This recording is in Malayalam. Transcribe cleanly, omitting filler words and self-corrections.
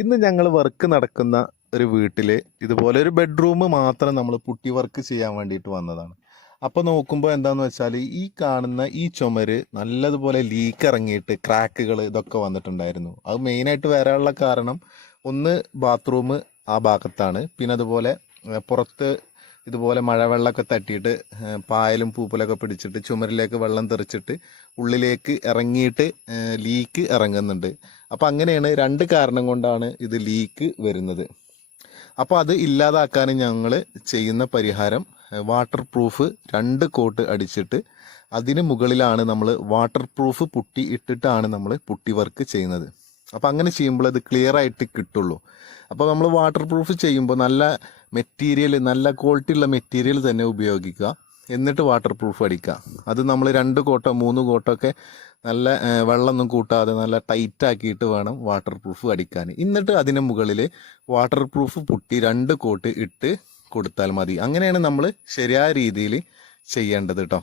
ഇന്ന് ഞങ്ങൾ വർക്ക് നടക്കുന്ന ഒരു വീട്ടിൽ ഇതുപോലെ ഒരു ബെഡ്റൂം മാത്രം നമ്മൾ പുട്ടി വർക്ക് ചെയ്യാൻ വേണ്ടിയിട്ട് വന്നതാണ്. അപ്പോൾ നോക്കുമ്പോൾ എന്താന്ന് വെച്ചാൽ ഈ കാണുന്ന ഈ ചുമര് നല്ലതുപോലെ ലീക്ക് ഇറങ്ങിയിട്ട് ക്രാക്കുകൾ ഇതൊക്കെ വന്നിട്ടുണ്ടായിരുന്നു. അത് മെയിനായിട്ട് വരാനുള്ള കാരണം ഒന്ന് ബാത്റൂം ആ ഭാഗത്താണ്, പിന്നെ അതുപോലെ പുറത്ത് ഇതുപോലെ മഴവെള്ളമൊക്കെ തട്ടിയിട്ട് പായലും പൂപ്പലൊക്കെ പിടിച്ചിട്ട് ചുമരിലേക്ക് വെള്ളം തെറിച്ചിട്ട് ഉള്ളിലേക്ക് ഇറങ്ങിയിട്ട് ലീക്ക് ഇറങ്ങുന്നുണ്ട്. അപ്പോൾ അങ്ങനെയാണ് രണ്ട് കാരണം കൊണ്ടാണ് ഇത് ലീക്ക് വരുന്നത്. അപ്പോൾ അത് ഇല്ലാതാക്കാൻ ഞങ്ങൾ ചെയ്യുന്ന പരിഹാരം വാട്ടർ പ്രൂഫ് 2 കോട്ട് അടിച്ചിട്ട് അതിന് മുകളിലാണ് നമ്മൾ വാട്ടർ പ്രൂഫ് പുട്ടി ഇട്ടിട്ടാണ് നമ്മൾ പുട്ടി വർക്ക് ചെയ്യുന്നത്. അപ്പോൾ അങ്ങനെ ചെയ്യുമ്പോൾ അത് ക്ലിയർ ആയിട്ട് കിട്ടുള്ളൂ. അപ്പോൾ നമ്മൾ വാട്ടർ പ്രൂഫ് ചെയ്യുമ്പോൾ നല്ല മെറ്റീരിയൽ, നല്ല ക്വാളിറ്റി ഉള്ള മെറ്റീരിയൽ തന്നെ ഉപയോഗിക്കുക. എന്നിട്ട് വാട്ടർ പ്രൂഫ് അടിക്കുക. അത് നമ്മൾ 2 കോട്ടോ 3 കോട്ടോ ഒക്കെ നല്ല വെള്ളമൊന്നും കൂട്ടാതെ നല്ല ടൈറ്റ് ആക്കിയിട്ട് വേണം വാട്ടർ പ്രൂഫ് അടിക്കാൻ. എന്നിട്ട് അതിന് മുകളിൽ വാട്ടർ പ്രൂഫ് പുട്ടി 2 കോട്ട് ഇട്ട് കൊടുത്താൽ മതി. അങ്ങനെയാണ് നമ്മൾ ശരിയായ രീതിയിൽ ചെയ്യേണ്ടത് കേട്ടോ.